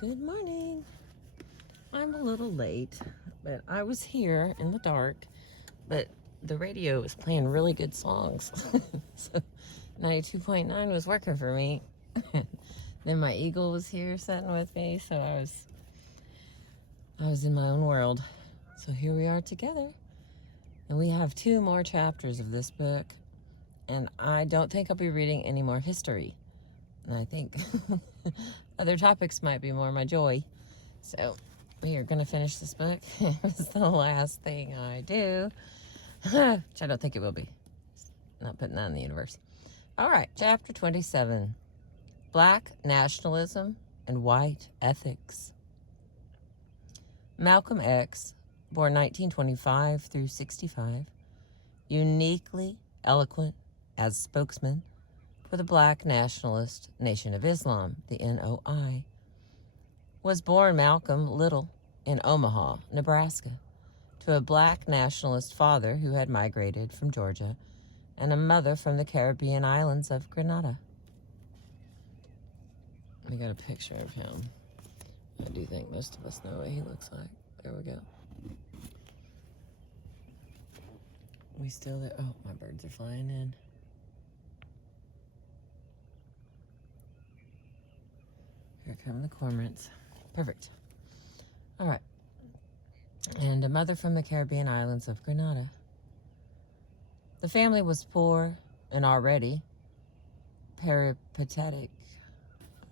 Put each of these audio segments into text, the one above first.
Good morning. I'm a little late, but I was here in the dark, but the radio was playing really good songs. So 92.9 was working for me. Then my eagle was here sitting with me, so I was in my own world. So here we are together. And we have 2 more chapters of this book, and I don't think I'll be reading any more history. And I think other topics might be more my joy. So we are going to finish this book. It's the last thing I do, which I don't think it will be. Not putting that in the universe. All right, chapter 27, Black Nationalism and White Ethics. Malcolm X, born 1925 through 65, uniquely eloquent as spokesman for the Black Nationalist Nation of Islam, the NOI, was born Malcolm Little in Omaha, Nebraska, to a black nationalist father who had migrated from Georgia and a mother from the Caribbean islands of Grenada. I got a picture of him. I do think most of us know what he looks like. There we go. We still there? Oh, my birds are flying in. Here come the cormorants. Perfect. All right. And a mother from the Caribbean islands of Grenada. The family was poor and already peripatetic.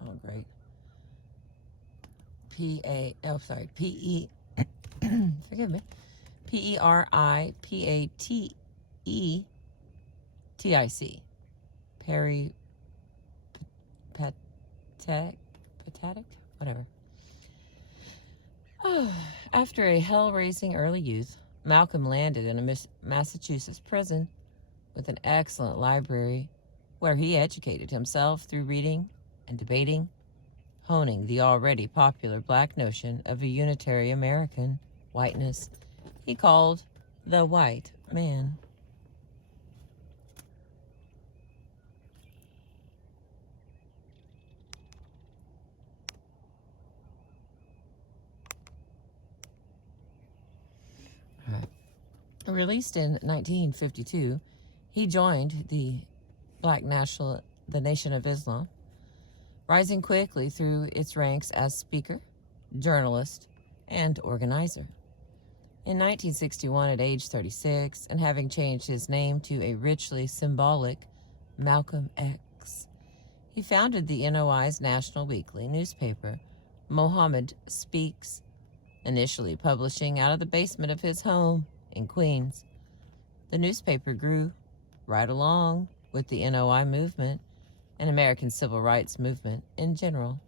Oh, great. Forgive me. Peripatetic. Peripatetic? Whatever. After a hell-raising early youth, Malcolm landed in a Massachusetts prison with an excellent library where he educated himself through reading and debating, honing the already popular black notion of a unitary American whiteness he called the white man. Released in 1952, he joined the Nation of Islam, rising quickly through its ranks as speaker, journalist, and organizer. In 1961, at age 36, and having changed his name to a richly symbolic Malcolm X, he founded the NOI's national weekly newspaper, Mohammed Speaks, initially publishing out of the basement of his home in Queens. The newspaper grew right along with the NOI movement and American civil rights movement in general.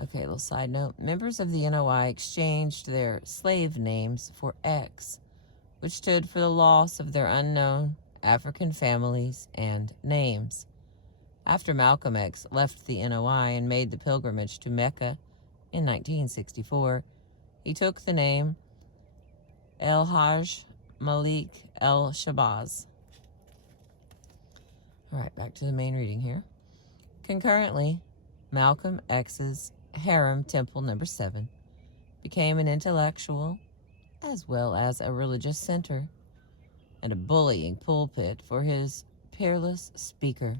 Okay, a little side note. Members of the NOI exchanged their slave names for X, which stood for the loss of their unknown African families and names. After Malcolm X left the NOI and made the pilgrimage to Mecca in 1964, he took the name El Hajj Malik El Shabazz. All right, back to the main reading here. Concurrently, Malcolm X's harem temple number 7 became an intellectual as well as a religious center and a bullying pulpit for his peerless speaker.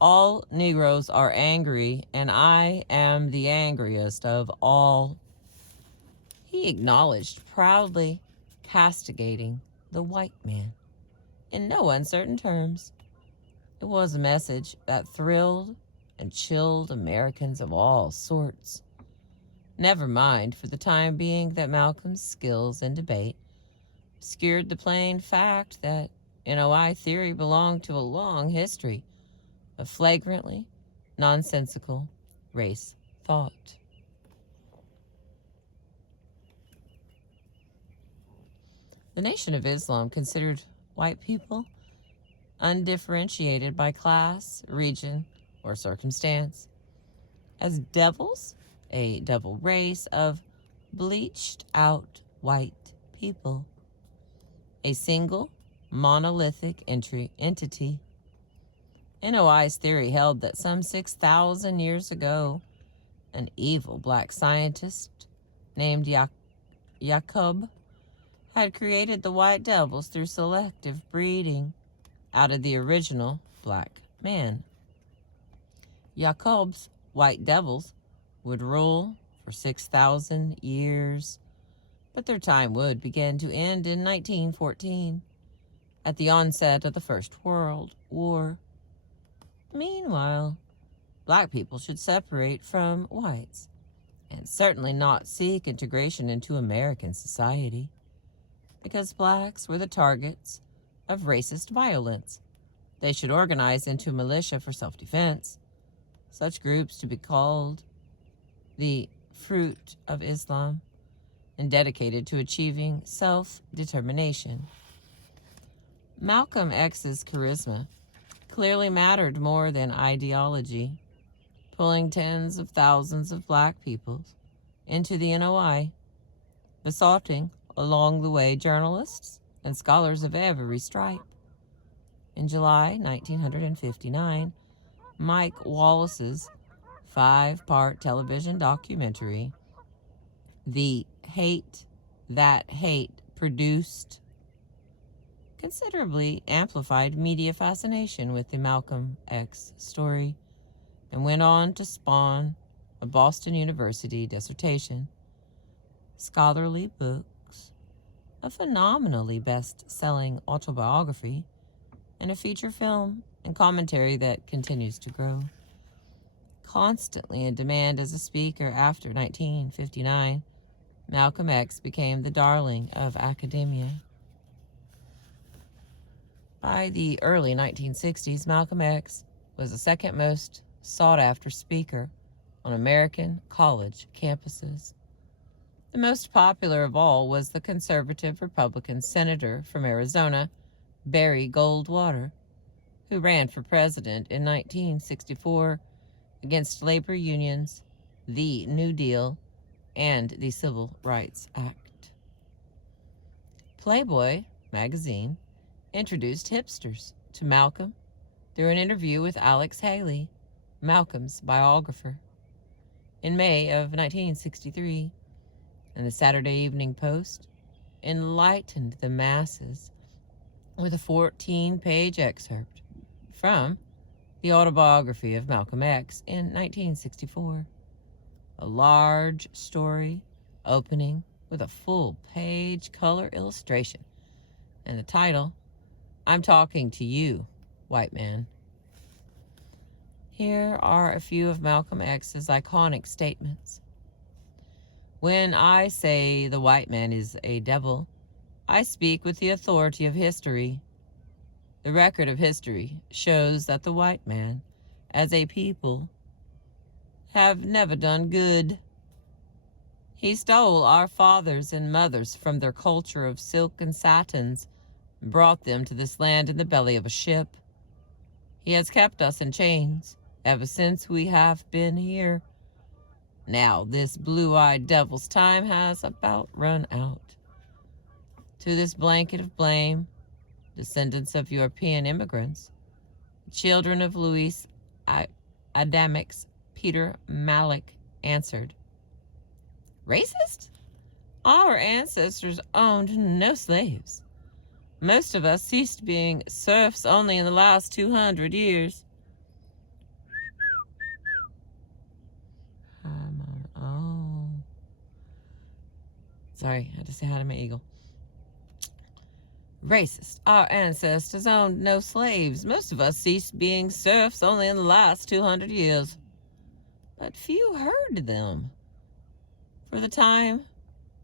All Negroes are angry, and I am the angriest of all. He acknowledged, proudly castigating the white man in no uncertain terms. It was a message that thrilled and chilled Americans of all sorts. Never mind, for the time being, that Malcolm's skills in debate obscured the plain fact that NOI theory belonged to a long history of flagrantly nonsensical race thought. The Nation of Islam considered white people undifferentiated by class, region, or circumstance as devils, a double race of bleached out white people, a single monolithic entity. NOI's theory held that some 6,000 years ago, an evil black scientist named Jacob, had created the white devils through selective breeding out of the original black man. Jacob's white devils would rule for 6,000 years, but their time would begin to end in 1914 at the onset of the First World War. Meanwhile, black people should separate from whites and certainly not seek integration into American society, because blacks were the targets of racist violence. They should organize into a militia for self-defense, such groups to be called the Fruit of Islam, and dedicated to achieving self-determination. Malcolm X's charisma clearly mattered more than ideology, pulling tens of thousands of black people into the NOI, assaulting along the way journalists and scholars of every stripe. In July 1959, Mike Wallace's 5-part television documentary, The Hate That Hate Produced, considerably amplified media fascination with the Malcolm X story and went on to spawn a Boston University dissertation, scholarly books, a phenomenally best-selling autobiography, and a feature film and commentary that continues to grow. Constantly in demand as a speaker after 1959, Malcolm X became the darling of academia. By the early 1960s, Malcolm X was the second most sought-after speaker on American college campuses. The most popular of all was the conservative Republican senator from Arizona, Barry Goldwater, who ran for president in 1964 against labor unions, the New Deal, and the Civil Rights Act. Playboy magazine introduced hipsters to Malcolm through an interview with Alex Haley, Malcolm's biographer, in May of 1963, and the Saturday Evening Post enlightened the masses with a 14-page excerpt from the autobiography of Malcolm X in 1964, a large story opening with a full-page color illustration and the title, "I'm Talking to You, White Man." Here are a few of Malcolm X's iconic statements. "When I say the white man is a devil, I speak with the authority of history. The record of history shows that the white man, as a people, have never done good. He stole our fathers and mothers from their culture of silk and satins and brought them to this land in the belly of a ship. He has kept us in chains ever since we have been here. Now this blue-eyed devil's time has about run out. To this blanket of blame, descendants of European immigrants, children of Louis Adamix, Peter Malik answered, 'Racist? Our ancestors owned no slaves. Most of us ceased being serfs only in the last 200 years. Sorry, I had to say hi to my eagle. Racist. Our ancestors owned no slaves. Most of us ceased being serfs only in the last 200 years. But few heard them. For the time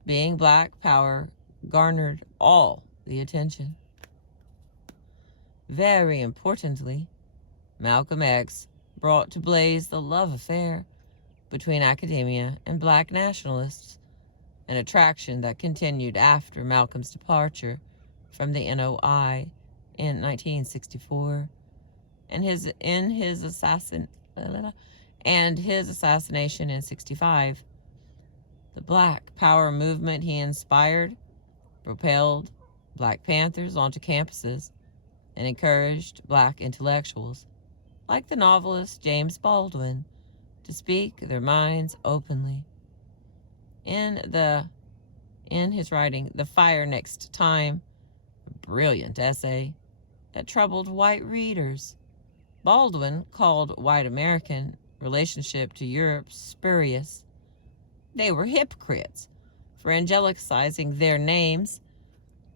being, black power garnered all the attention. Very importantly, Malcolm X brought to blaze the love affair between academia and black nationalists, an attraction that continued after Malcolm's departure from the NOI in 1964 and his assassination in 65. The Black Power movement he inspired propelled Black Panthers onto campuses and encouraged black intellectuals, like the novelist James Baldwin, to speak their minds openly. In his writing, The Fire Next Time, a brilliant essay that troubled white readers, Baldwin called white American relationship to Europe spurious. They were hypocrites for angelicizing their names,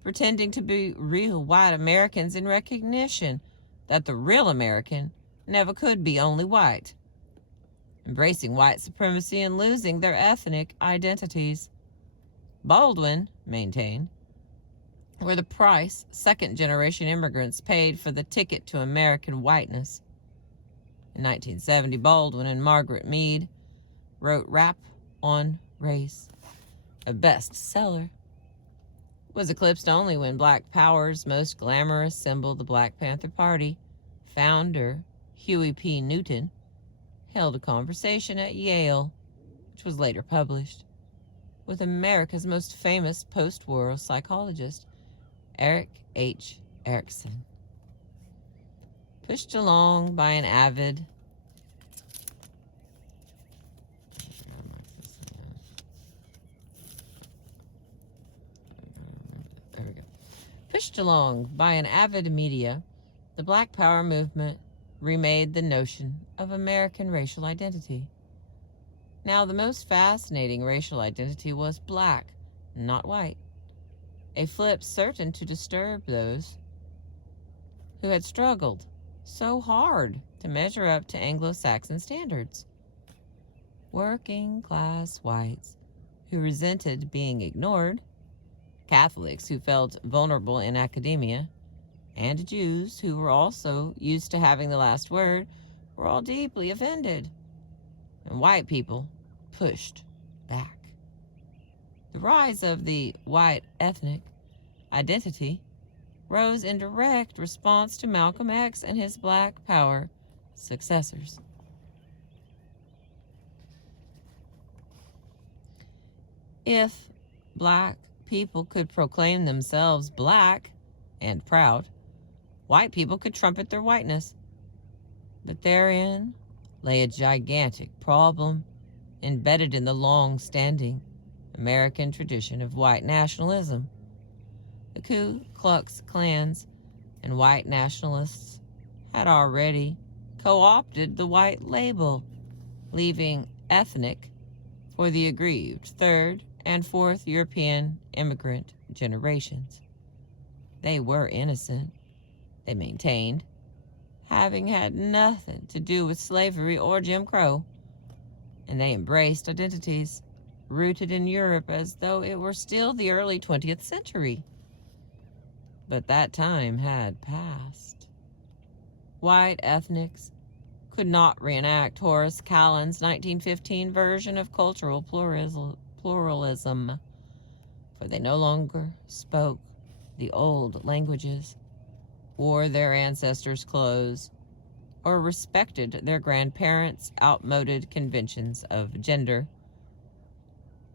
pretending to be real white Americans in recognition that the real American never could be only white, embracing white supremacy and losing their ethnic identities. Baldwin maintained were the price second-generation immigrants paid for the ticket to American whiteness. In 1970, Baldwin and Margaret Mead wrote Rap on Race, a bestseller. It was eclipsed only when Black Power's most glamorous symbol, the Black Panther Party, founder Huey P. Newton, held a conversation at Yale, which was later published, with America's most famous post-war psychologist, Erik H. Erikson. Pushed along by an avid media, the Black Power movement remade the notion of American racial identity. Now, the most fascinating racial identity was black, not white, a flip certain to disturb those who had struggled so hard to measure up to Anglo-Saxon standards. Working class whites who resented being ignored, Catholics who felt vulnerable in academia, and Jews who were also used to having the last word were all deeply offended. And white people pushed back. The rise of the white ethnic identity rose in direct response to Malcolm X and his Black Power successors. If black people could proclaim themselves black and proud, white people could trumpet their whiteness. But therein lay a gigantic problem embedded in the long-standing American tradition of white nationalism. The Ku Klux Klans and white nationalists had already co-opted the white label, leaving ethnic for the aggrieved third and fourth European immigrant generations. They were innocent, they maintained, having had nothing to do with slavery or Jim Crow, and they embraced identities rooted in Europe as though it were still the early 20th century. But that time had passed. White ethnics could not reenact Horace Kallen's 1915 version of cultural pluralism, for they no longer spoke the old languages, wore their ancestors' clothes, or respected their grandparents' outmoded conventions of gender.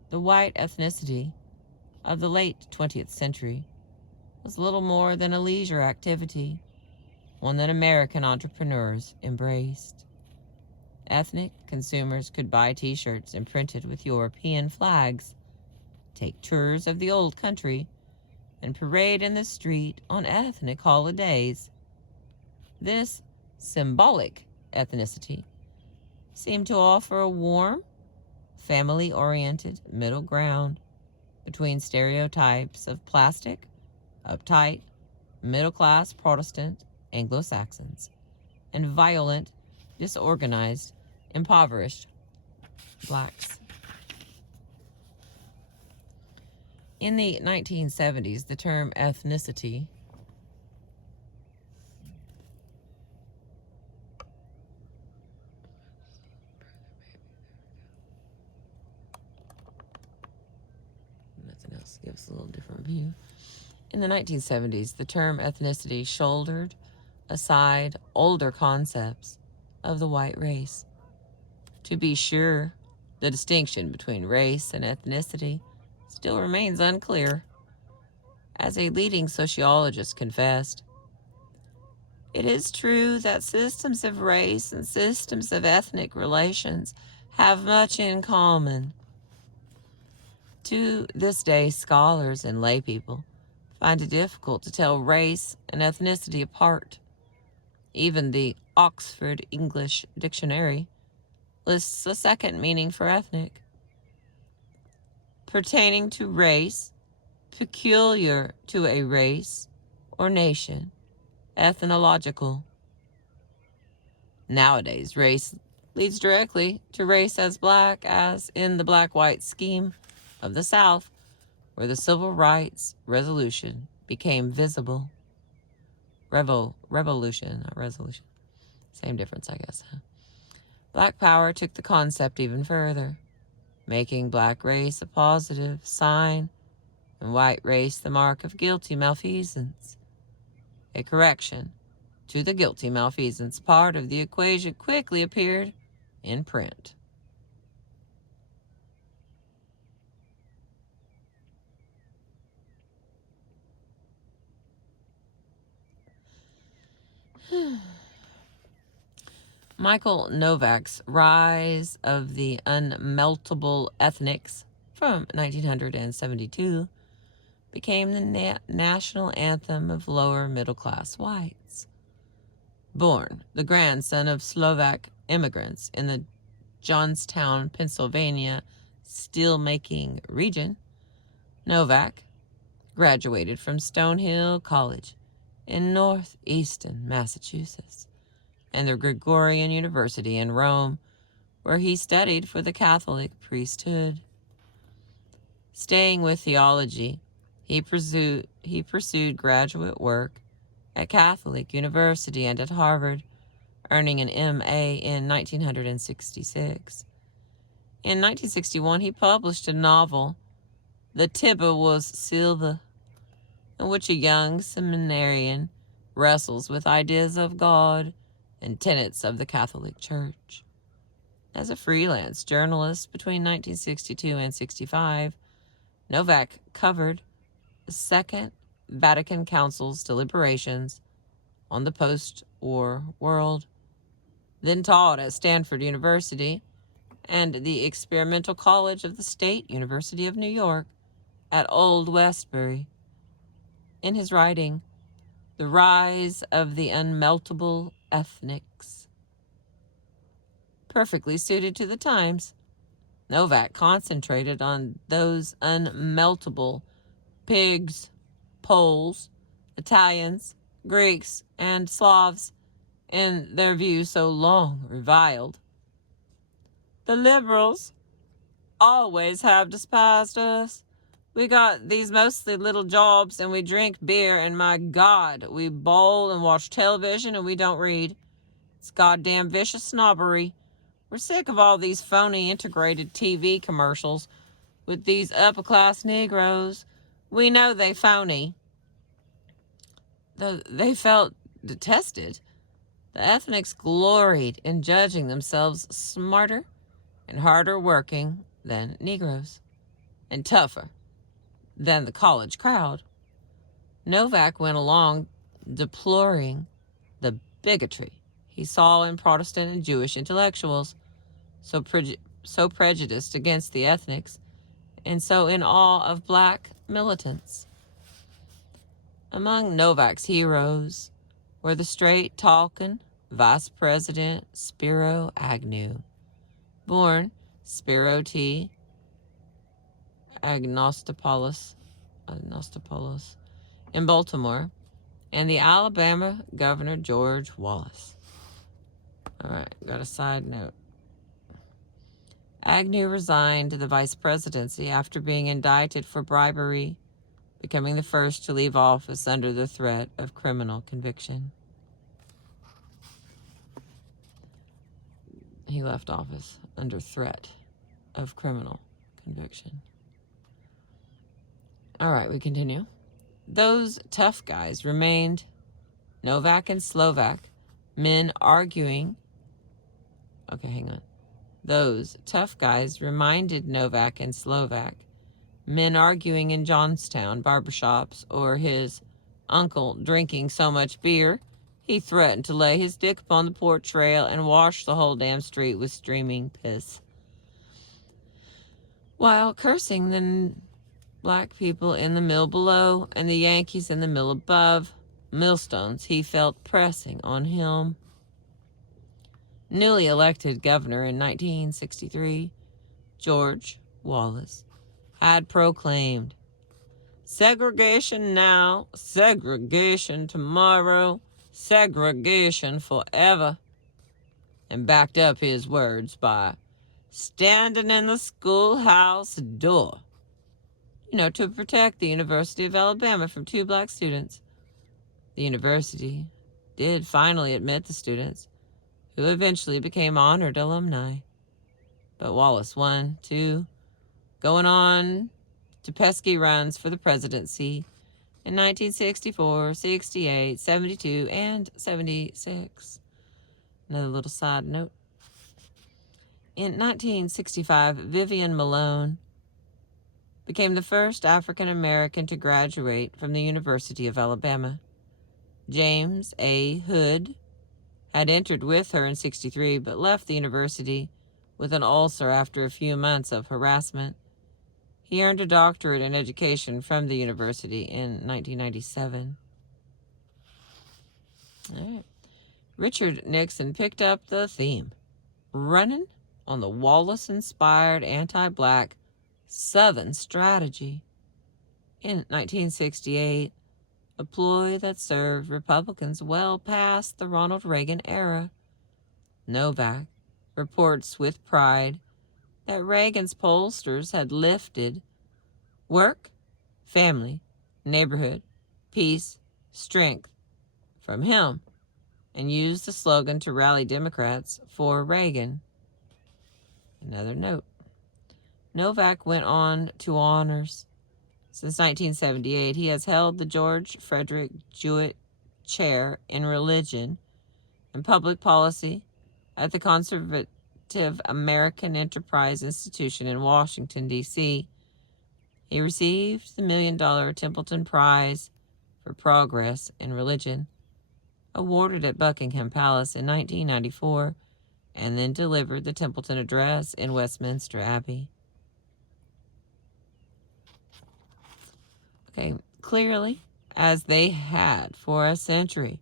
The white ethnicity of the late 20th century was little more than a leisure activity, one that American entrepreneurs embraced. Ethnic consumers could buy t-shirts imprinted with European flags, take tours of the old country, and parade in the street on ethnic holidays. This symbolic ethnicity seemed to offer a warm, family-oriented middle ground between stereotypes of plastic, uptight, middle-class Protestant Anglo-Saxons and violent, disorganized, impoverished blacks. In the 1970s, the term ethnicity give us a little different view. In the 1970s, the term ethnicity shouldered aside older concepts of the white race. To be sure, the distinction between race and ethnicity still remains unclear. As a leading sociologist confessed, It is true that systems of race and systems of ethnic relations have much in common. To this day, scholars and laypeople find it difficult to tell race and ethnicity apart. Even the Oxford English Dictionary lists a second meaning for ethnic: pertaining to race, peculiar to a race or nation, ethnological. Nowadays, race leads directly to race as black, as in the black-white scheme of the South, where the Civil Rights Resolution became visible. Revolution, not resolution. Same difference, I guess. Huh? Black power took the concept even further, making black race a positive sign and white race the mark of guilty malfeasance. A correction to the guilty malfeasance part of the equation quickly appeared in print. Michael Novak's Rise of the Unmeltable Ethnics from 1972 became the national anthem of lower middle-class whites. Born the grandson of Slovak immigrants in the Johnstown, Pennsylvania steel-making region, Novak graduated from Stonehill College in northeastern Massachusetts and the Gregorian University in Rome, where he studied for the Catholic priesthood. Staying with theology, he pursued graduate work at Catholic University and at Harvard, earning an M.A. in 1966. In 1961, he published a novel, The Tibber Silver, in which a young seminarian wrestles with ideas of God and tenets of the Catholic Church. As a freelance journalist between 1962 and 65, Novak covered the Second Vatican Council's deliberations on the post-war world, then taught at Stanford University and the Experimental College of the State University of New York at Old Westbury. In his writing, The Rise of the Unmeltable Ethnics, perfectly suited to the times, Novak concentrated on those unmeltable pigs, Poles, Italians, Greeks, and Slavs, in their view so long reviled. The liberals always have despised us. We got these mostly little jobs, and we drink beer, and my God, we bowl and watch television, and we don't read. It's goddamn vicious snobbery. We're sick of all these phony integrated TV commercials with these upper-class Negroes. We know they phony. They felt detested. The ethnics gloried in judging themselves smarter and harder working than Negroes, and tougher than the college crowd. Novak went along deploring the bigotry he saw in Protestant and Jewish intellectuals, so prejudiced against the ethnics, and so in awe of black militants. Among Novak's heroes were the straight-talking Vice President Spiro Agnew, born Spiro T. Agnostopoulos in Baltimore, and the Alabama Governor George Wallace. All right, got a side note. Agnew resigned the vice presidency after being indicted for bribery, becoming the first to leave office under the threat of criminal conviction. He left office under threat of criminal conviction. All right, we continue. Those tough guys remained Novak and Slovak, men arguing. Okay, hang on. Those tough guys reminded Novak and Slovak, men arguing in Johnstown barbershops, or his uncle drinking so much beer He threatened to lay his dick upon the porch rail and wash the whole damn street with streaming piss, while cursing the black people in the mill below and the Yankees in the mill above, millstones he felt pressing on him. Newly elected governor in 1963, George Wallace had proclaimed, "Segregation now, segregation tomorrow, segregation forever," and backed up his words by standing in the schoolhouse door, to protect the University of Alabama from 2 black students. The university did finally admit the students, who eventually became honored alumni. But Wallace won, too, going on to pesky runs for the presidency in 1964, 68, 72, and 76. Another little side note. In 1965, Vivian Malone became the first African American to graduate from the University of Alabama. James A. Hood had entered with her in 63, but left the university with an ulcer after a few months of harassment. He earned a doctorate in education from the university in 1997. All right. Richard Nixon picked up the theme, running on the Wallace-inspired anti-black Southern strategy. In 1968, a ploy that served Republicans well past the Ronald Reagan era. Novak reports with pride that Reagan's pollsters had lifted work, family, neighborhood, peace, strength from him and used the slogan to rally Democrats for Reagan. Another note. Novak went on to honors. Since 1978, he has held the George Frederick Jewett Chair in Religion and Public Policy at the Conservative American Enterprise Institution in Washington, D.C. He received the $1 million Templeton Prize for Progress in Religion, awarded at Buckingham Palace in 1994, and then delivered the Templeton Address in Westminster Abbey. Okay, clearly, as they had for a century,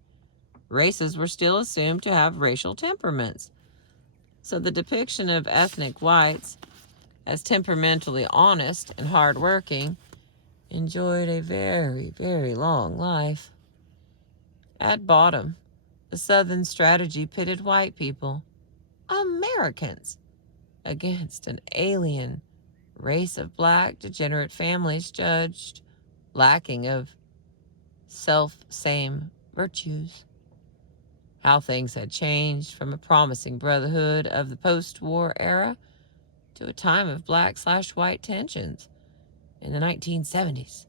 races were still assumed to have racial temperaments. So the depiction of ethnic whites as temperamentally honest and hardworking enjoyed a very, very long life. At bottom, the Southern strategy pitted white people, Americans, against an alien race of black degenerate families judged lacking of self-same virtues. How things had changed from a promising brotherhood of the post-war era to a time of black/white tensions in the 1970s.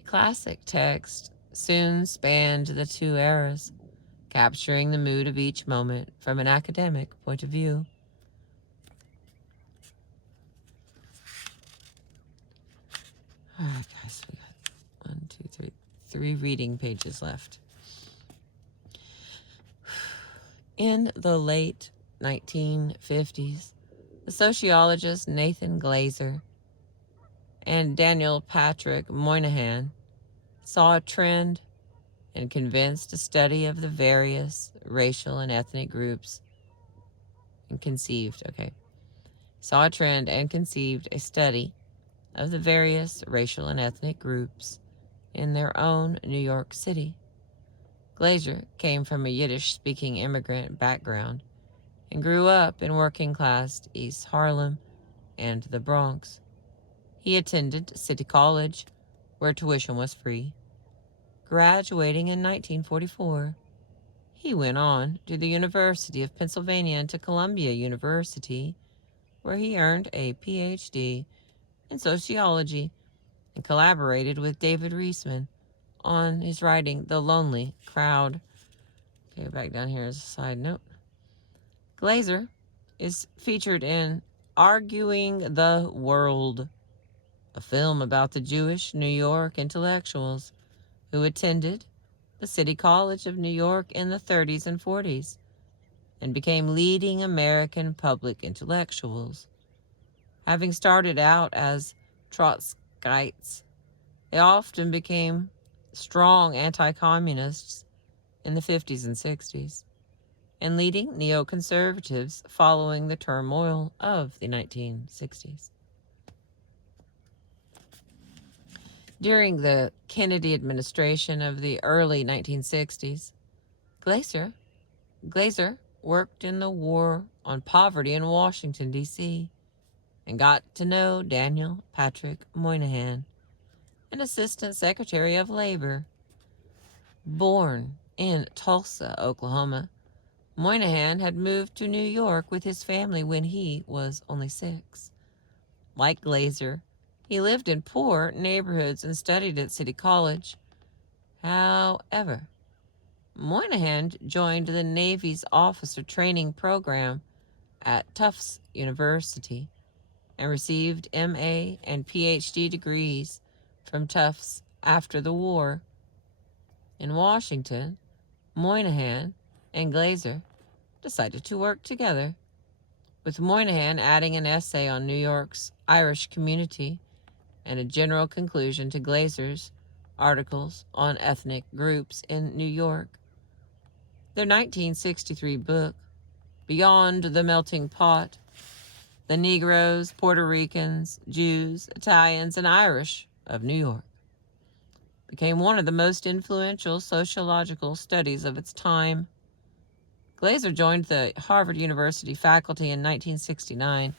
A classic text soon spanned the 2 eras, capturing the mood of each moment from an academic point of view. All right, guys, we got 3 reading pages left. In the late 1950s, the sociologists Nathan Glazer and Daniel Patrick Moynihan saw a trend and convinced a study of the various racial and ethnic groups saw a trend and conceived a study of the various racial and ethnic groups in their own New York City. Glazer came from a Yiddish-speaking immigrant background and grew up in working-class East Harlem and the Bronx. He attended City College, where tuition was free. Graduating in 1944, he went on to the University of Pennsylvania and to Columbia University, where he earned a Ph.D. in sociology and collaborated with David Reisman on his writing The Lonely Crowd. Okay, back down here as a side note. Glazer is featured in Arguing the World, a film about the Jewish New York intellectuals who attended the City College of New York in the 30s and 40s and became leading American public intellectuals. Having started out as Trotskyites, they often became strong anti-communists in the 50s and 60s, and leading neoconservatives following the turmoil of the 1960s. During the Kennedy administration of the early 1960s, Glazer worked in the War on Poverty in Washington, D.C., and got to know Daniel Patrick Moynihan, an Assistant Secretary of Labor. Born in Tulsa, Oklahoma, Moynihan had moved to New York with his family when he was only 6. Like Glazer, he lived in poor neighborhoods and studied at City College. However, Moynihan joined the Navy's officer training program at Tufts University and received MA and PhD degrees from Tufts after the war. In Washington, Moynihan and Glazer decided to work together, with Moynihan adding an essay on New York's Irish community and a general conclusion to Glazer's articles on ethnic groups in New York. Their 1963 book, Beyond the Melting Pot, The Negroes, Puerto Ricans, Jews, Italians, and Irish of New York, became one of the most influential sociological studies of its time. Glazer joined the Harvard University faculty in 1969,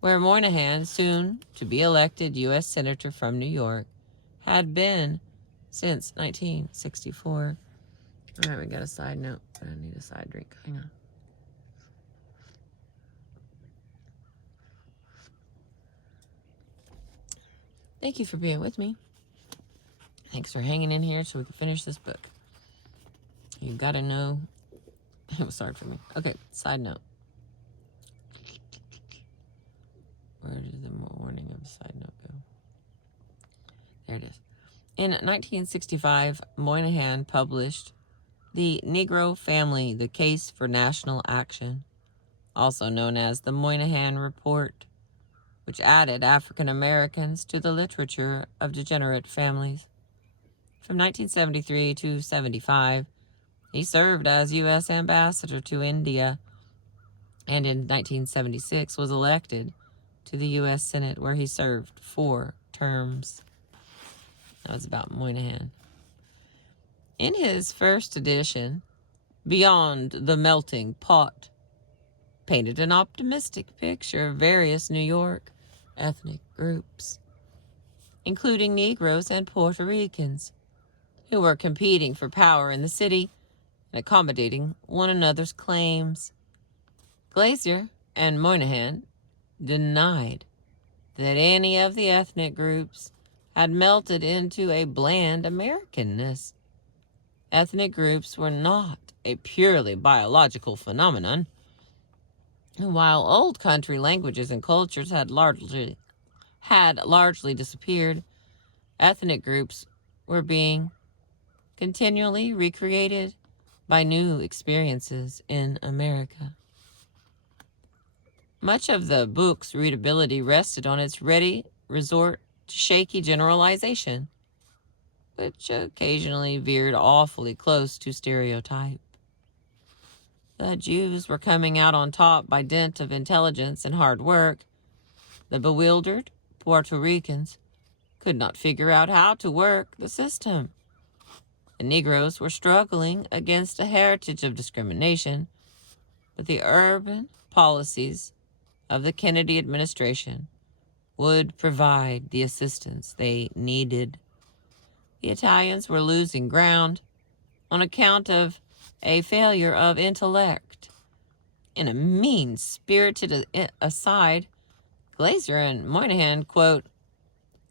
where Moynihan, soon to be elected U.S. Senator from New York, had been since 1964. All right, we got a side note, but I need a side drink. Hang on. Thank you for being with me. Thanks for hanging in here so we can finish this book. You gotta know. It was hard for me. Okay, side note. Where did the warning of the side note go? There it is. In 1965, Moynihan published The Negro Family, The Case for National Action, also known as the Moynihan Report, which added African Americans to the literature of degenerate families. From 1973 to 75, he served as U.S. Ambassador to India, and in 1976 was elected to the U.S. Senate, where he served 4 terms. That was about Moynihan. In his first edition, Beyond the Melting Pot painted an optimistic picture of various New York ethnic groups, including Negroes and Puerto Ricans, who were competing for power in the city and accommodating one another's claims. Glazer and Moynihan denied that any of the ethnic groups had melted into a bland Americanness. Ethnic groups were not a purely biological phenomenon, and while old country languages and cultures had largely disappeared, ethnic groups were being continually recreated by new experiences in America. Much of the book's readability rested on its ready resort to shaky generalization, which occasionally veered awfully close to stereotype. The Jews were coming out on top by dint of intelligence and hard work. The bewildered Puerto Ricans could not figure out how to work the system. The Negroes were struggling against a heritage of discrimination, but the urban policies of the Kennedy administration would provide the assistance they needed. The Italians were losing ground on account of a failure of intellect. In a mean-spirited aside, Glazer and Moynihan quote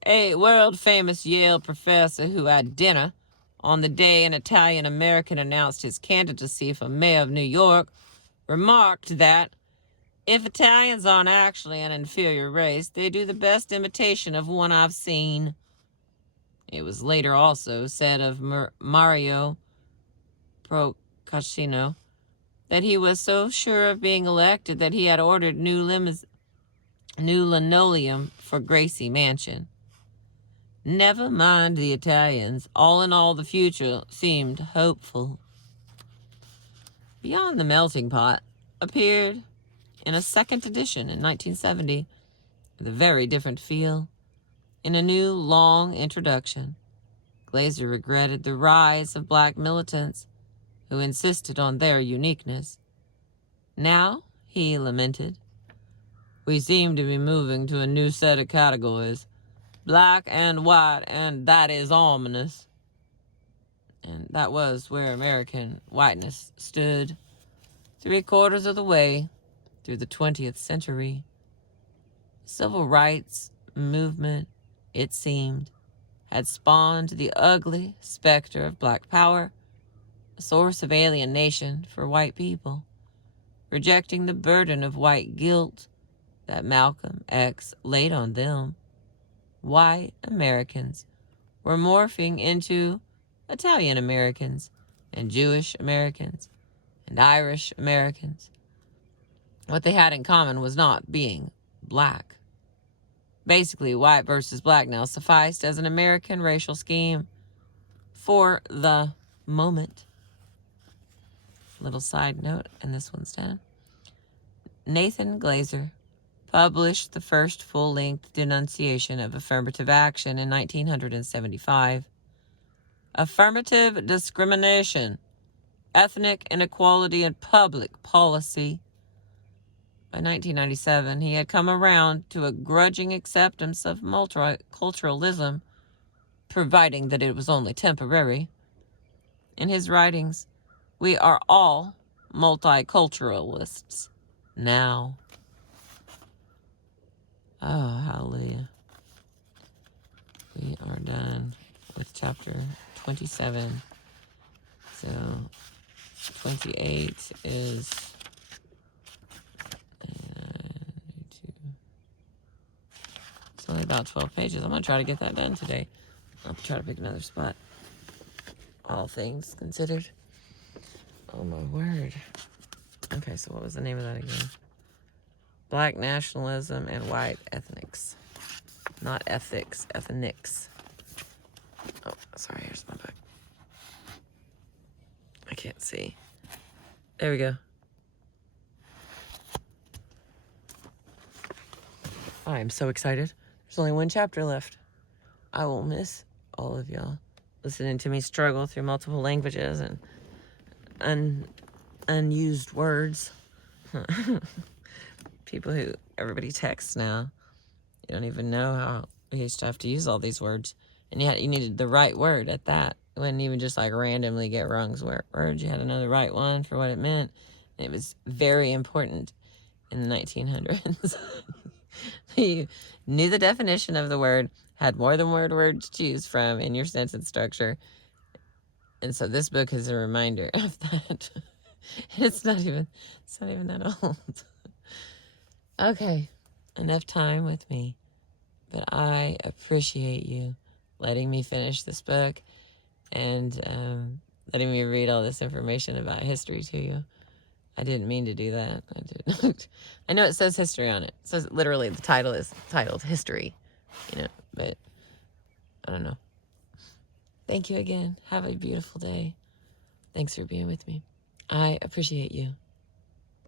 a world-famous Yale professor who had dinner on the day an Italian-American announced his candidacy for mayor of New York, remarked that if Italians aren't actually an inferior race, they do the best imitation of one I've seen. It was later also said of Mario Procaccino that he was so sure of being elected that he had ordered new linoleum for Gracie Mansion. Never mind the Italians. All in all, the future seemed hopeful. Beyond the Melting Pot appeared in a second edition in 1970 with a very different feel. In a new, long introduction, Glazer regretted the rise of black militants who insisted on their uniqueness. Now, he lamented, we seem to be moving to a new set of categories, black and white, and that is ominous. And that was where American whiteness stood, 3/4 of the way through the 20th century. The civil rights movement, it seemed, had spawned the ugly specter of black power, a source of alienation for white people, rejecting the burden of white guilt that Malcolm X laid on them. White Americans were morphing into Italian Americans and Jewish Americans and Irish Americans. What they had in common was not being black. Basically, white versus black now sufficed as an American racial scheme for the moment. Little side note, and this one's done. Nathan Glazer published the first full-length denunciation of affirmative action in 1975. Affirmative discrimination, ethnic inequality, and public policy. By 1997, he had come around to a grudging acceptance of multiculturalism, providing that it was only temporary. In his writings, we are all multiculturalists now. Oh, hallelujah. We are done with chapter 27. So 28 is 92. It's only about 12 pages. I'm going to try to get that done today. I'll try to pick another spot. All things considered. Oh, my word. Okay, so what was the name of that again? Black nationalism and white ethnics. Not ethics, ethnics. Oh, sorry, here's my book. I can't see. There we go. I'm so excited. There's only one chapter left. I will miss all of y'all listening to me struggle through multiple languages and unused words. People who, everybody texts now. You don't even know how we used to have to use all these words. And you needed the right word at that. It wasn't even just like randomly get wrong words. You had to know the right one for what it meant. And it was very important in the 1900s. You knew the definition of the word, had more than one word to choose from in your sentence structure. And so this book is a reminder of that. It's not even that old. Okay, enough time with me. But I appreciate you letting me finish this book and letting me read all this information about history to you. I didn't mean to do that. I didn't. I know it says history on it. It says literally the title is titled History, but I don't know. Thank you again. Have a beautiful day. Thanks for being with me. I appreciate you.